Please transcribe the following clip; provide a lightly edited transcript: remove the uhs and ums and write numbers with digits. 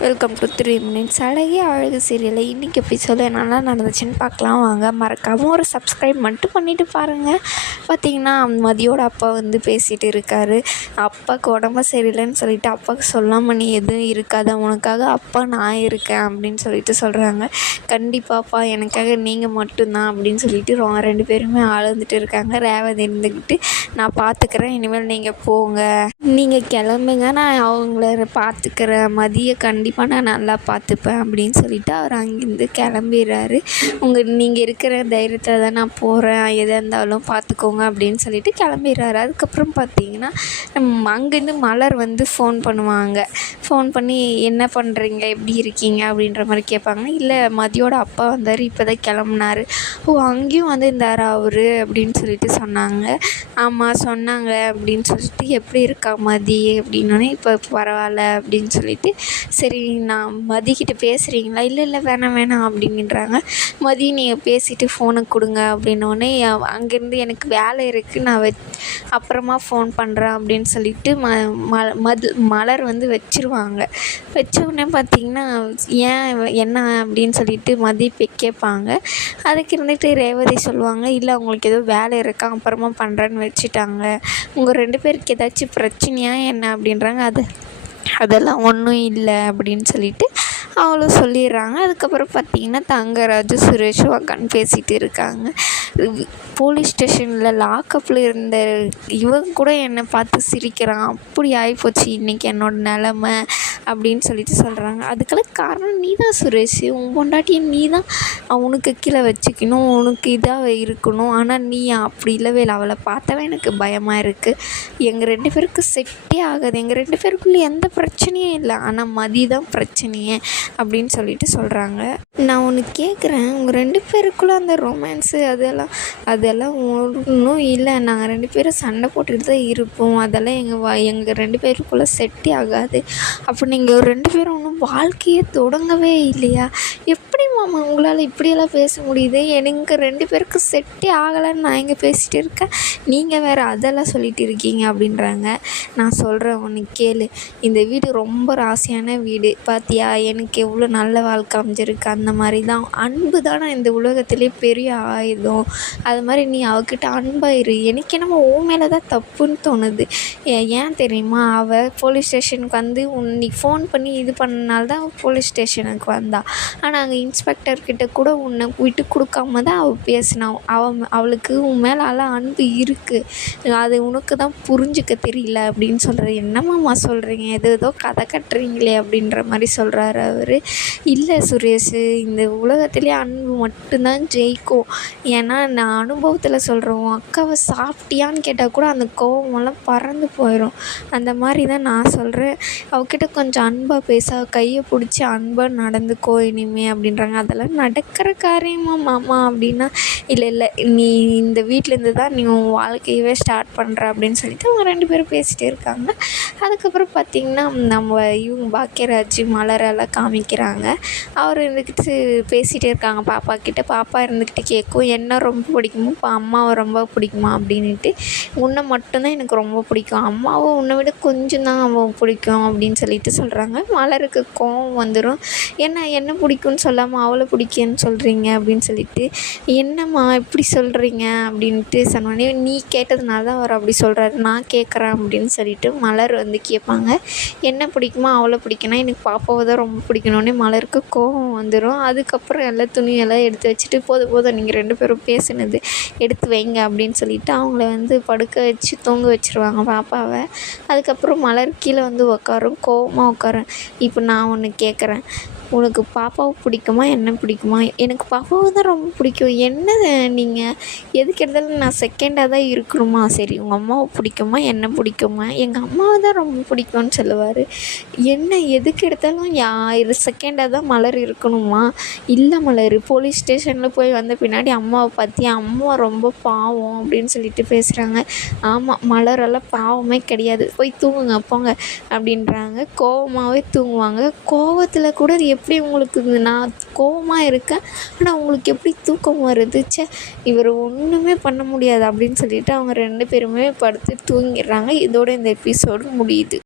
Welcome to 3 minutes அழகே அழகு சீரியலில் இன்றைக்கி எபிசோடு என்னெல்லாம் நடந்துச்சுன்னு பார்க்கலாம் வாங்க. மறக்காமல் ஒரு சப்ஸ்கிரைப் மட்டும் பண்ணிவிட்டு பாருங்கள். பார்த்திங்கன்னா மதியோட அப்பா வந்து பேசிகிட்டு இருக்கார். அப்பாவுக்கு உடம்பு சரியில்லைன்னு சொல்லிவிட்டு அப்பாவுக்கு சொல்லாமல் நீ எதுவும் இருக்காத, உனக்காக அப்பா நான் இருக்கேன் அப்படின்னு சொல்லிட்டு சொல்கிறாங்க. கண்டிப்பாப்பா எனக்காக நீங்கள் மட்டும்தான் அப்படின்னு சொல்லிட்டு ரெண்டு பேருமே அழுந்துட்டு இருக்காங்க. ரேவதி இருந்துக்கிட்டு நான் பார்த்துக்கிறேன், இனிமேல் நீங்கள் போங்க, நீங்கள் கிளம்புங்க, நான் அவங்கள பார்த்துக்கிறேன், மதிய கண்டிப்பாக நான் நல்லா பார்த்துப்பேன் அப்படின்னு சொல்லிவிட்டு அவர் அங்கேருந்து கிளம்பிடுறாரு. நீங்கள் இருக்கிற தைரியத்தில் தான் நான் போகிறேன், எதாக இருந்தாலும் பார்த்துக்கோங்க அப்படின்னு சொல்லிட்டு கிளம்பிடுறாரு. அதுக்கப்புறம் பார்த்தீங்கன்னா அங்கேருந்து மலர் வந்து ஃபோன் பண்ணுவாங்க. ஃபோன் பண்ணி என்ன பண்ணுறீங்க, எப்படி இருக்கீங்க அப்படின்ற மாதிரி கேட்பாங்க. இல்லை மதியோட அப்பா வந்தார், இப்போ தான் கிளம்புனாரு. ஓ அங்கேயும் வந்து இருந்தாரா அவர் அப்படின்னு சொல்லிட்டு சொன்னாங்க. ஆமாம் சொன்னாங்க அப்படின்னு சொல்லிட்டு எப்படி இருக்கா மதி அப்படின்னோடனே இப்போ பரவாயில்ல அப்படின்னு சொல்லிட்டு சரி நான் மதிக்கிட்ட பேசுகிறீங்களா, இல்லை வேணாம் அப்படின்றாங்க. மதி நீங்கள் பேசிவிட்டு ஃபோனை கொடுங்க அப்படின்னோடனே அங்கேருந்து எனக்கு வேலை இருக்குது நான் அப்புறமா ஃபோன் பண்ணுறேன் அப்படின்னு சொல்லிட்டு மலர் வந்து வச்சுருவாங்க. வச்ச உடனே பார்த்திங்கன்னா ஏன் என்ன அப்படின்னு சொல்லிட்டு மதி கேட்பாங்க. அதுக்கு இருந்துட்டு ரேவதி சொல்லுவாங்க, இல்லை அவங்களுக்கு ஏதோ வேலை இருக்கா அப்புறமா பண்ணுறேன்னு வச்சுட்டாங்க, உங்கள் ரெண்டு பேருக்கு ஏதாச்சும் பிரச்சனையா என்ன அப்படின்றாங்க. அதெல்லாம் ஒன்றும் இல்லை அப்படின்னு சொல்லிட்டு அவளும் சொல்லிடுறாங்க. அதுக்கப்புறம் பார்த்திங்கன்னா தங்கராஜு சுரேஷும் உக்காந்து பேசிகிட்டு இருக்காங்க. போலீஸ் ஸ்டேஷனில் லாக்கப்பில் இருந்த இவங்க கூட என்னை பார்த்து சிரிக்கிறான், அப்படி ஆகிப்போச்சு இன்றைக்கி என்னோடய நிலமை அப்படின்னு சொல்லிட்டு சொல்கிறாங்க. அதுக்கெல்லாம் காரணம் நீ தான் சுரேஷ், உன் பொண்டாட்டியை நீ தான் உனக்கு கீழே வச்சுக்கணும், உனக்கு இதாக இருக்கணும், ஆனால் நீ அப்படி இல்லவே இல்லை, அவளை பார்த்தாவே எனக்கு பயமாக இருக்குது, எங்கள் ரெண்டு பேருக்கு செட்டே ஆகாது, எங்கள் ரெண்டு பேருக்குள்ளே எந்த பிரச்சனையும் இல்லை, ஆனால் மதி தான் பிரச்சனையே அப்படின்னு சொல்லிட்டு சொல்கிறாங்க. நான் ஒன்று கேட்குறேன், உங்கள் ரெண்டு பேருக்குள்ளே அந்த ரொமான்ஸு அதெல்லாம் ஒன்றும் இல்லை, நாங்கள் ரெண்டு பேரும் சண்டை போட்டுக்கிட்டு தான் இருப்போம், அதெல்லாம் எங்கள் ரெண்டு பேருக்குள்ளே செட்டே ஆகாது, அப்போ நீங்கள் ரெண்டு பேரும் ஒன்றும் வாழ்க்கையே தொடங்கவே இல்லையா, எப்படி மாமா உங்களால் இப்படியெல்லாம் பேச முடியுது, எனக்கு ரெண்டு பேருக்கு செட்டே ஆகலைன்னு நான் இங்கே பேசிகிட்டு இருக்கேன், நீங்கள் வேறு அதெல்லாம் சொல்லிகிட்டு இருக்கீங்க அப்படின்றாங்க. நான் சொல்கிறேன் ஒன்று கேளு, இந்த வீடு ரொம்ப ராசியான வீடு பார்த்தியா, எனக்கு எவ்வளோ நல்ல வாழ்க்கை அமைஞ்சிருக்கு, அந்த மாதிரி தான் அன்பு தானே இந்த உலகத்திலே பெரிய ஆயுதம், அது மாதிரி நீ அவகிட்ட அன்பாயிரு, எனக்கு என்னமோ ஓ மேலே தான் தப்புன்னு தோணுது, ஏன் தெரியுமா, அவள் போலீஸ் ஸ்டேஷனுக்கு வந்து நீ ஃபோன் பண்ணி இது பண்ணனால்தான் போலீஸ் ஸ்டேஷனுக்கு வந்தா, ஆனால் அங்கே இன்ஸ்பெக்டர்கிட்ட கூட உன்னை விட்டு கொடுக்காம தான் அவள் பேசினான், அவளுக்கு உன் மேலே அன்பு இருக்குது, அது உனக்கு தான் புரிஞ்சிக்க தெரியல அப்படின்னு சொல்கிற. என்னம்மாம்மா சொல்கிறீங்க, ஏதோ கதை கட்டுறீங்களே அப்படின்ற மாதிரி சொல்கிறாரு அவர். இல்லை சுரேஷ், இந்த உலகத்திலே அன்பு மட்டும்தான் ஜெயிக்கும், ஏன்னா நான் அனுபவத்தில் சொல்கிறேன், உன் அக்காவை சாப்பிட்டியான்னு கேட்டால் கூட அந்த கோவமெல்லாம் பறந்து போயிடும், அந்த மாதிரி தான் நான் சொல்கிறேன், அவகிட்ட கொஞ்சம் அன்பாக பேச, கையை பிடிச்சி அன்பாக நடந்துக்கோ இனிமே அப்படின்றாங்க. அதெல்லாம் நடக்கிற காரியமா மாமா அப்படின்னா, இல்லை நீ இந்த வீட்டிலேருந்து தான் நீ உன் வாழ்க்கையவே ஸ்டார்ட் பண்ணுற அப்படின்னு சொல்லிட்டு அவங்க ரெண்டு பேரும் பேசிகிட்டே இருக்காங்க. அதுக்கப்புறம் பார்த்திங்கன்னா நம்ம இவங்க பாக்கியராஜ் மலரெல்லாம் காமிக்கிறாங்க. அவர் இருந்துக்கிட்டு பேசிகிட்டே இருக்காங்க பாப்பா கிட்ட. பாப்பா இருந்துக்கிட்டு கேட்கும், என்ன ரொம்ப பிடிக்குமோ இப்போ அம்மாவை ரொம்ப பிடிக்குமா அப்படின்ட்டு. உன்னை மட்டும்தான் எனக்கு ரொம்ப பிடிக்கும், அம்மாவை உன்னை விட கொஞ்சம் தான் அவன் பிடிக்கும் அப்படின்னு சொல்லிட்டு சொல்கிறாங்க. மலருக்கு கோவம் வந்துடும், என்ன பிடிக்கும்னு சொல்லாமல் அவளை பிடிக்குன்னு சொல்கிறீங்க அப்படின்னு சொல்லிட்டு, என்னம்மா இப்படி சொல்கிறீங்க அப்படின்ட்டு சொன்னோடனே, நீ கேட்டதுனால தான் அவர் அப்படி சொல்கிறாரு, நான் கேட்குறேன் அப்படின்னு சொல்லிட்டு மலர் வந்து கேட்பாங்க. என்ன பிடிக்குமா அவளை பிடிக்குன்னா, எனக்கு பாப்பாவை தான் ரொம்ப பிடிக்கணுன்னே மலருக்கு கோவம் வந்துடும். அதுக்கப்புறம் எல்லா துணியெல்லாம் எடுத்து வச்சுட்டு, போதும் நீங்கள் ரெண்டு பேரும் பேசுனது எடுத்து வைங்க அப்படின்னு சொல்லிட்டு அவங்கள வந்து படுக்க வச்சு தூங்க வச்சுருவாங்க பாப்பாவை. அதுக்கப்புறம் மலர் கீழே வந்து உட்காரும், கோவமாக உட்காரும். இப்போ நான் ஒன்று கேட்குறேன், உனக்கு பாப்பாவை பிடிக்குமா என்ன பிடிக்குமா, எனக்கு பாப்பாவை தான் ரொம்ப பிடிக்கும், என்ன நீங்கள் எதுக்கு எடுத்தாலும் நான் செகண்டாக தான் இருக்கணுமா, சரி உங்கள் அம்மாவை பிடிக்குமா என்ன பிடிக்குமா, எங்கள் அம்மாவை தான் ரொம்ப பிடிக்கும்னு சொல்லுவார். என்ன எதுக்கு எடுத்தாலும் செகண்டாக தான் மலர் இருக்கணுமா, இல்லை மலர் போலீஸ் ஸ்டேஷனில் போய் வந்த பின்னாடி அம்மாவை பற்றி அம்மா ரொம்ப பாவம் அப்படின்னு சொல்லிட்டு பேசுகிறாங்க. ஆமாம் மலரெல்லாம் பாவமே கிடையாது, போய் தூங்குங்க போங்க அப்படின்றாங்க. கோவமாகவே தூங்குவாங்க. கோவத்தில் கூட எப்படி உங்களுக்கு நான் கோவமாக இருக்கேன், ஆனால் உங்களுக்கு எப்படி தூக்கம் வருது, இவர் ஒன்றுமே பண்ண முடியாது அப்படின்னு சொல்லிட்டு அவங்க ரெண்டு பேருமே படுத்து தூங்கிடுறாங்க. இதோட இந்த எபிசோடு முடியுது.